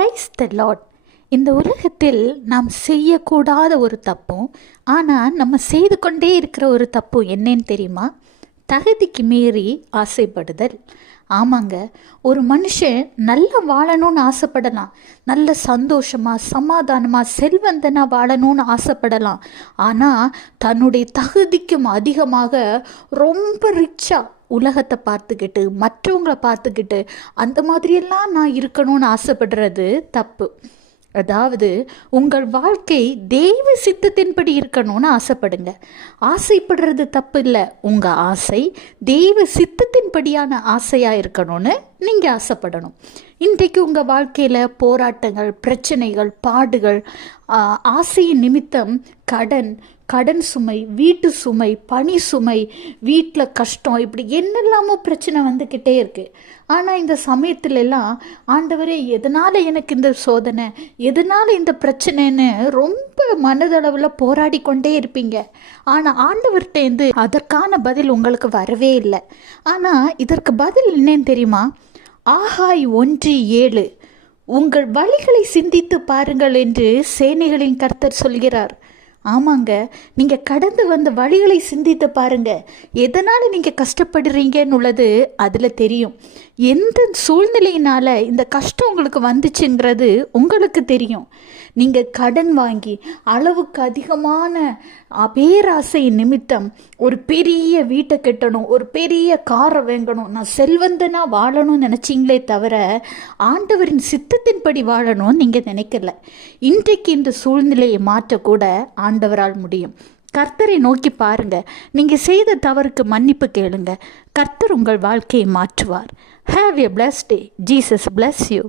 Praise the Lord. இந்த உலகத்தில் நாம் செய்யக்கூடாத ஒரு தப்பும் ஆனால் நம்ம செய்து கொண்டே இருக்கிற ஒரு தப்பும் என்னன்னு தெரியுமா? தகுதிக்கு மீறி ஆசைப்படுதல். ஆமாங்க, ஒரு மனுஷன் நல்லா வாழணும்னு ஆசைப்படலாம், நல்ல சந்தோஷமாக சமாதானமாக செல்வந்தனாக வாழணும்னு ஆசைப்படலாம். ஆனால் தன்னுடைய தகுதிக்கும் அதிகமாக ரொம்ப ரிச்சாக உலகத்தை பார்த்துக்கிட்டு மற்றவங்களை பார்த்துக்கிட்டு அந்த மாதிரியெல்லாம் நான் இருக்கணும்னு ஆசைப்படுறது தப்பு. அதாவது உங்கள் வாழ்க்கை தெய்வ சித்தத்தின்படி இருக்கணும்னு ஆசைப்படுங்க. ஆசைப்படுறது தப்பு இல்லை, உங்கள் ஆசை தெய்வ சித்தத்தின்படியான ஆசையாக இருக்கணும்னு நீங்கள் ஆசைப்படணும். இன்றைக்கு உங்கள் வாழ்க்கையில் போராட்டங்கள், பிரச்சனைகள், பாடுகள், ஆசையின் நிமித்தம் கடன் சுமை, வீட்டு சுமை, பணி சுமை, வீட்டில் கஷ்டம், இப்படி என்னெல்லாமோ பிரச்சனை வந்துக்கிட்டே இருக்குது. ஆனால் இந்த சமயத்துலலாம் ஆண்டவரே எதனால் எனக்கு இந்த சோதனை, எதனால் இந்த பிரச்சனைன்னு ரொம்ப மனதளவில் போராடி கொண்டே இருப்பீங்க. ஆனால் ஆண்டவர்கிட்டேருந்து அதற்கான பதில் உங்களுக்கு வரவே இல்லை. ஆனால் இதற்கு பதில் என்னன்னு தெரியுமா? ஆகாய் 1:7 உங்கள் வழிகளை சிந்தித்து பாருங்கள் என்று சேனைகளின் கர்த்தர் சொல்கிறார். ஆமாங்க, நீங்கள் கடந்து வந்த வழிகளை சிந்தித்து பாருங்க. எதனால் நீங்கள் கஷ்டப்படுறீங்கன்னு உள்ளது அதில் தெரியும். எந்த சூழ்நிலையினால் இந்த கஷ்டம் உங்களுக்கு வந்துச்சுங்கிறது உங்களுக்கு தெரியும். நீங்கள் கடன் வாங்கி அளவுக்கு அதிகமான பேராசை நிமித்தம் ஒரு பெரிய வீட்டை கட்டணும், ஒரு பெரிய காரை வாங்கணும், நான் செல்வந்தனாக வாழணும்னு நினச்சிங்களே தவிர ஆண்டவரின் சித்தத்தின்படி வாழணும்னு நீங்கள் நினைக்கல. இன்றைக்கு இந்த சூழ்நிலையை மாற்றக்கூட ஆண்டவரால் முடியும். கர்த்தரை நோக்கி பாருங்க. நீங்கள் செய்த தவறுக்கு மன்னிப்பு கேளுங்க. கர்த்தர் உங்கள் வாழ்க்கையை மாற்றுவார். Have a blessed day. Jesus bless you.